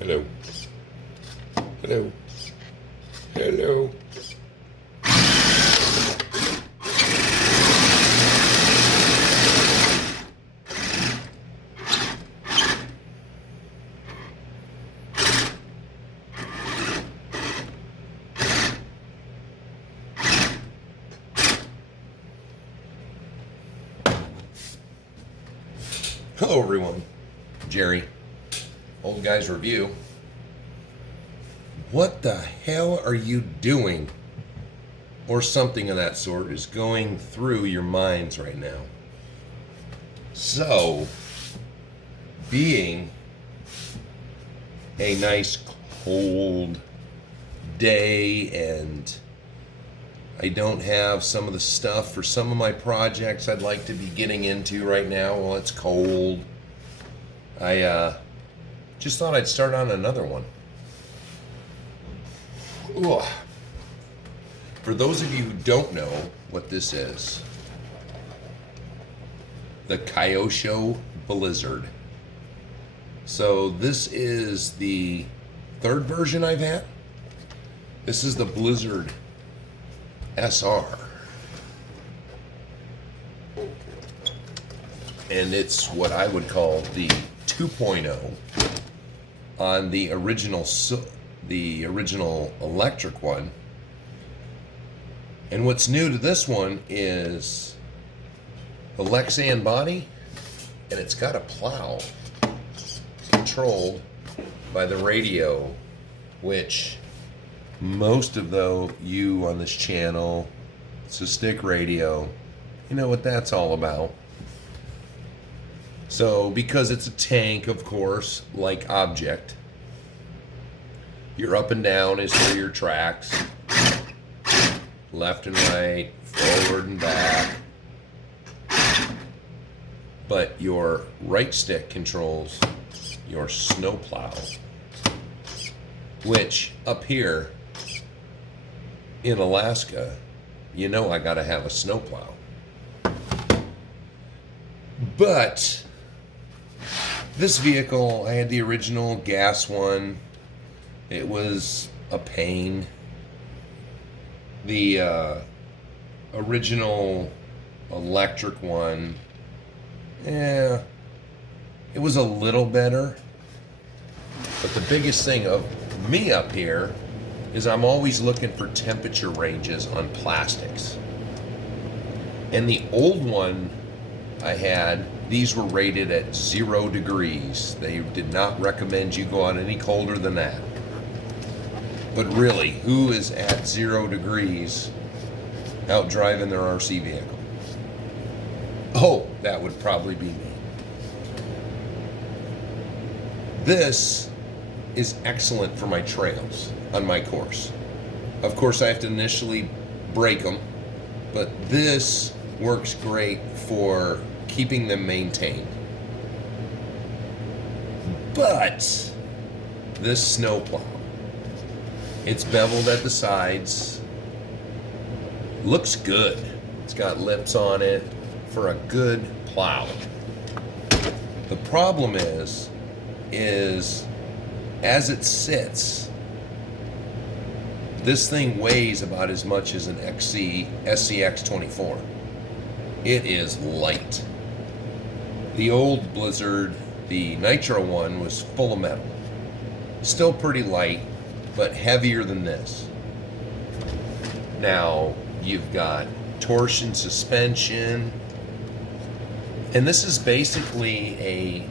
Hello. Hello. Hello. Hello everyone. Jerry. Old Guys Review. What the hell are you doing? Or something of that sort is going through your minds right now. So, being a nice cold day and I don't have some of the stuff for some of my projects I'd like to be getting into right now while it's cold, I just thought I'd start on another one. Ugh. For those of you who don't know what this is, the Kyosho Blizzard. So this is the third version I've had. This is the Blizzard SR. And it's what I would call the 2.0 on the original electric one. And what's new to this one is the Lexan body, and it's got a plow controlled by the radio, which most of you on this channel, it's a stick radio, you know what that's all about. So because it's a tank, of course, like object, your up and down is for your tracks, left and right, forward and back, but your right stick controls your snowplow, which up here in Alaska, you know I gotta have a snowplow. But this vehicle, I had the original gas one. It was a pain. The original electric one, it was a little better. But the biggest thing of me up here is I'm always looking for temperature ranges on plastics. And the old one I had, these were rated at 0 degrees. They did not recommend you go out any colder than that. But really, who is at 0 degrees out driving their RC vehicle? Oh, that would probably be me. This is excellent for my trails on my course. Of course, I have to initially brake them, but this works great for keeping them maintained. But this snowplow, it's beveled at the sides, looks good. It's got lips on it for a good plow. The problem is as it sits, this thing weighs about as much as an SCX-24. It is light. The old Blizzard, the Nitro one, was full of metal. Still pretty light, but heavier than this. Now, you've got torsion suspension, and this is basically a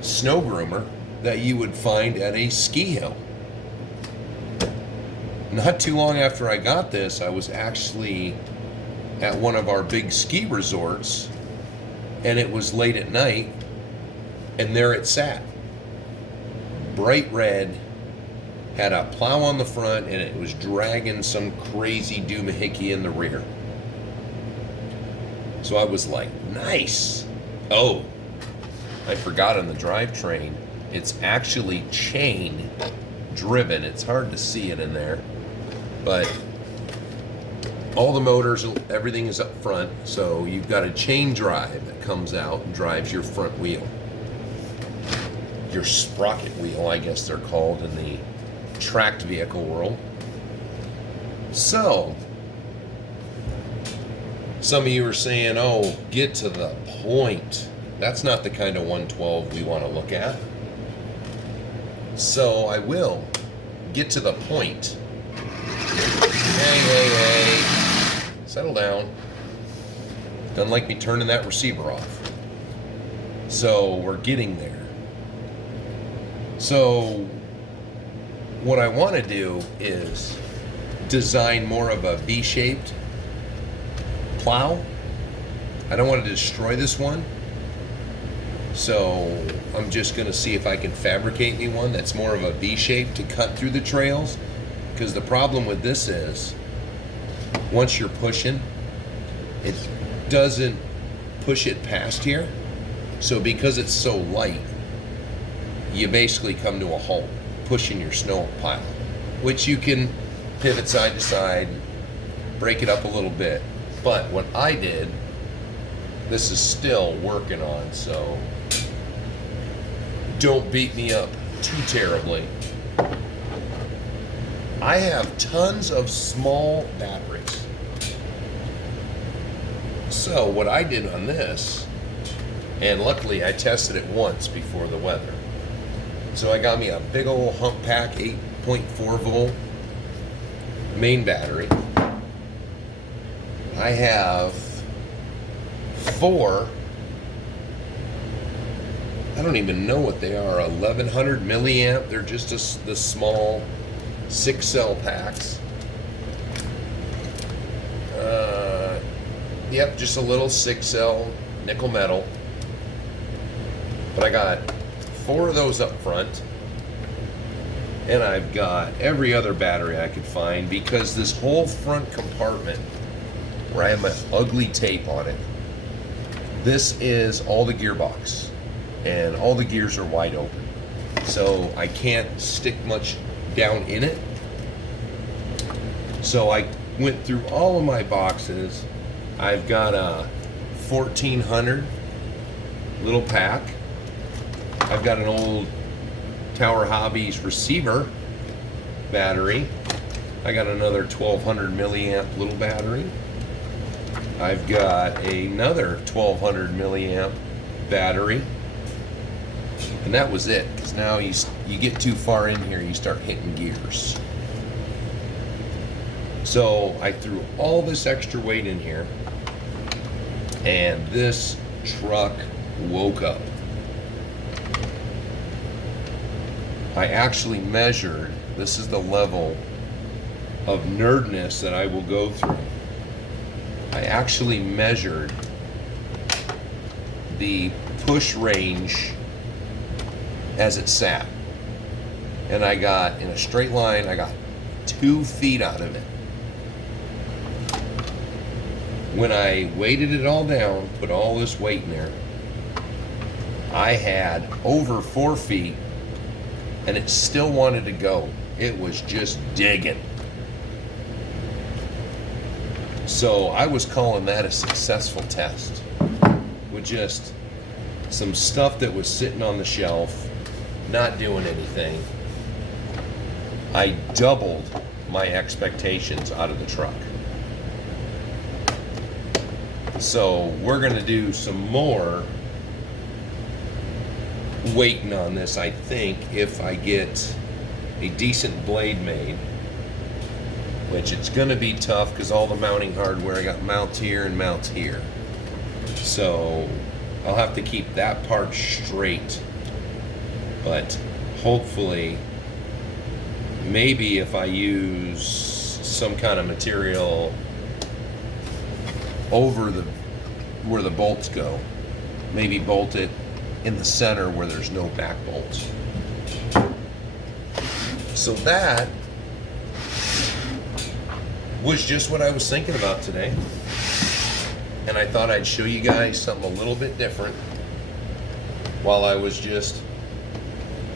snow groomer that you would find at a ski hill. Not too long after I got this, I was actually at one of our big ski resorts, and it was late at night, and there it sat. Bright red, had a plow on the front, and it was dragging some crazy doohickey in the rear. So I was like, nice. Oh, I forgot on the drivetrain, it's actually chain driven. It's hard to see it in there, but all the motors, everything is up front, so you've got a chain drive that comes out and drives your front wheel. your sprocket wheel, I guess they're called in the tracked vehicle world. So, some of you are saying, oh, get to the point. That's not the kind of 112 we want to look at. So I will get to the point. Hey. Settle down. Doesn't like me turning that receiver off. So we're getting there. So what I want to do is design more of a V-shaped plow. I don't want to destroy this one. So I'm just going to see if I can fabricate me one that's more of a V-shape to cut through the trails. Because the problem with this is, once you're pushing, it doesn't push it past here. So because it's so light, you basically come to a halt pushing your snow pile, which you can pivot side to side, break it up a little bit. But what I did, this is still working on, so don't beat me up too terribly. I have tons of small batteries. So what I did on this, and luckily I tested it once before the weather. So I got me a big old hump pack 8.4 volt main battery. I have 4, I don't even know what they are, 1100 milliamp. They're just the small 6-cell packs. Yep, just a little 6-cell nickel metal. But I got 4 of those up front. And I've got every other battery I could find, because this whole front compartment where I have my ugly tape on it, this is all the gearbox. And all the gears are wide open. So I can't stick much down in it. So I went through all of my boxes. I've got a 1400 little pack. I've got an old Tower Hobbies receiver battery. I got another 1200 milliamp little battery. I've got another 1200 milliamp battery. And that was it, because now you get too far in here, you start hitting gears. So I threw all this extra weight in here, and this truck woke up. I actually measured, this is the level of nerdness that I will go through. I actually measured the push range as it sat. And I got, in a straight line, I got 2 feet out of it. When I weighted it all down, put all this weight in there, I had over 4 feet, and it still wanted to go. It was just digging. So I was calling that a successful test, with just some stuff that was sitting on the shelf, not doing anything. I doubled my expectations out of the truck. So we're gonna do some more waiting on this, I think, if I get a decent blade made, which it's gonna be tough because all the mounting hardware, I got mounts here and mounts here. So I'll have to keep that part straight. But hopefully, maybe if I use some kind of material over where the bolts go, maybe bolt it in the center where there's no back bolts. So that was just what I was thinking about today. And I thought I'd show you guys something a little bit different while I was just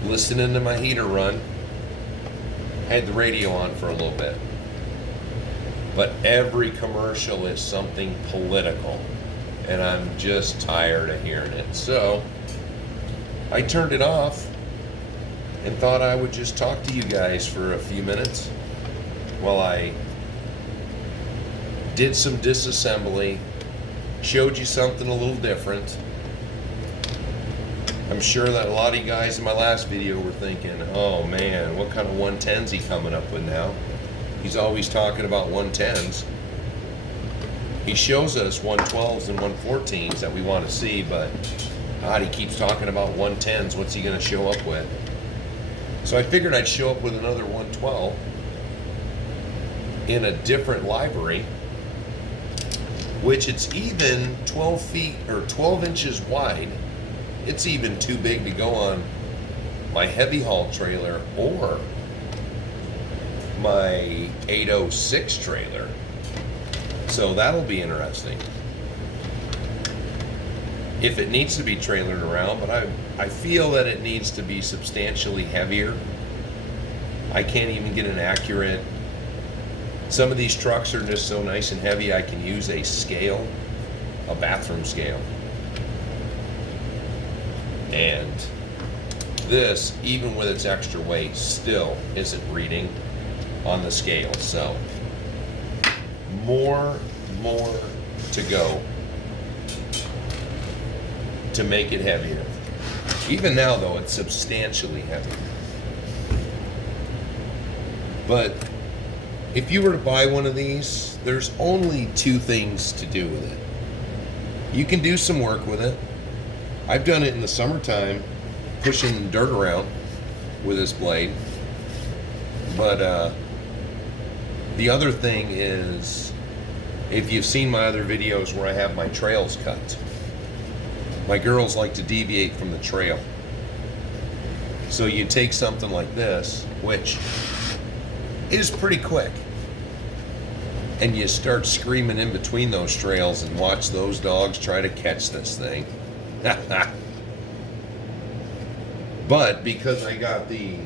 listening to my heater run. Had the radio on for a little bit. But every commercial is something political, and I'm just tired of hearing it. So I turned it off and thought I would just talk to you guys for a few minutes while I did some disassembly, showed you something a little different. I'm sure that a lot of you guys in my last video were thinking, oh man, what kind of 110's he coming up with now? He's always talking about 110s. He shows us 112s and 114s that we want to see, but God, he keeps talking about 110s. What's he going to show up with? So I figured I'd show up with another 112 in a different library, which it's even 12 feet or 12 inches wide. It's even too big to go on my heavy haul trailer or my 806 trailer. So that'll be interesting. If it needs to be trailered around, but I feel that it needs to be substantially heavier. I can't even get an accurate. Some of these trucks are just so nice and heavy I can use a scale, a bathroom scale. And this, even with its extra weight, still isn't reading on the scale. So more to go to make it heavier. Even now though, it's substantially heavier. But if you were to buy one of these, there's only two things to do with it. You can do some work with it. I've done it in the summertime, pushing dirt around with this blade. But the other thing is, if you've seen my other videos where I have my trails cut, my girls like to deviate from the trail. So you take something like this, which is pretty quick, and you start screaming in between those trails and watch those dogs try to catch this thing. But because I got the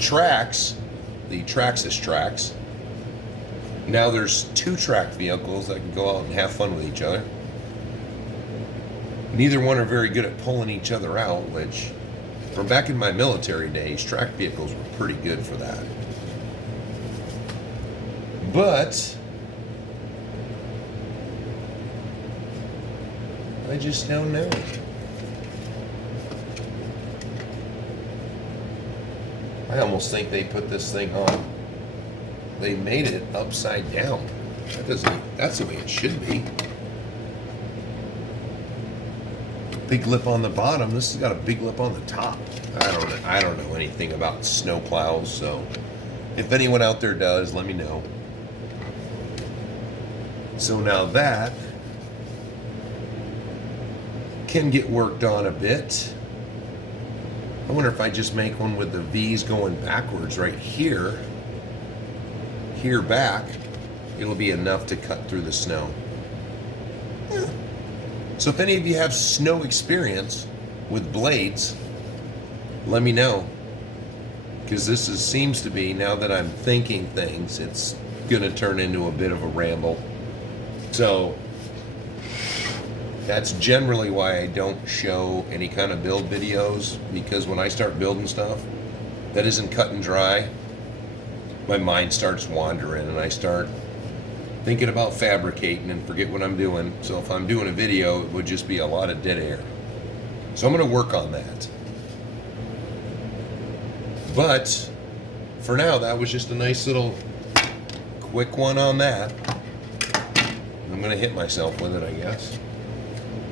tracks, the Traxxas tracks, now there's two track vehicles that can go out and have fun with each other. Neither one are very good at pulling each other out, which from back in my military days, track vehicles were pretty good for that. But I just don't know. I almost think they put this thing on. They made it upside down. That's the way it should be. Big lip on the bottom. This has got a big lip on the top. I don't know anything about snow plows, so if anyone out there does, let me know. So now that can get worked on a bit. I wonder if I just make one with the V's going backwards right here. Here back, it'll be enough to cut through the snow. Yeah. So if any of you have snow experience with blades, let me know. Because this seems to be, now that I'm thinking things, it's gonna turn into a bit of a ramble. So that's generally why I don't show any kind of build videos, because when I start building stuff that isn't cut and dry, my mind starts wandering and I start thinking about fabricating and forget what I'm doing. So if I'm doing a video, it would just be a lot of dead air. So I'm going to work on that. But for now, that was just a nice little quick one on that. I'm going to hit myself with it, I guess.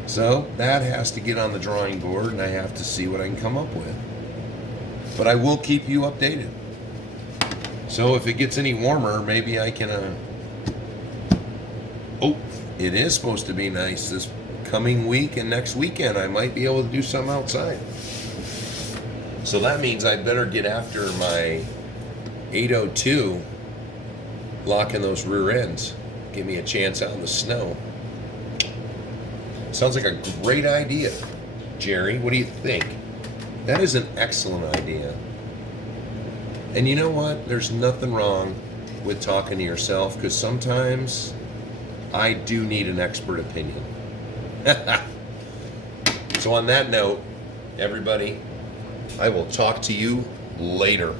So that has to get on the drawing board and I have to see what I can come up with. But I will keep you updated. So if it gets any warmer, maybe I can, oh, it is supposed to be nice this coming week and next weekend. I might be able to do some outside. So that means I better get after my 802, locking those rear ends. Give me a chance out in the snow. Sounds like a great idea, Jerry. What do you think? That is an excellent idea. And you know what? There's nothing wrong with talking to yourself, because sometimes I do need an expert opinion. So on that note, everybody, I will talk to you later.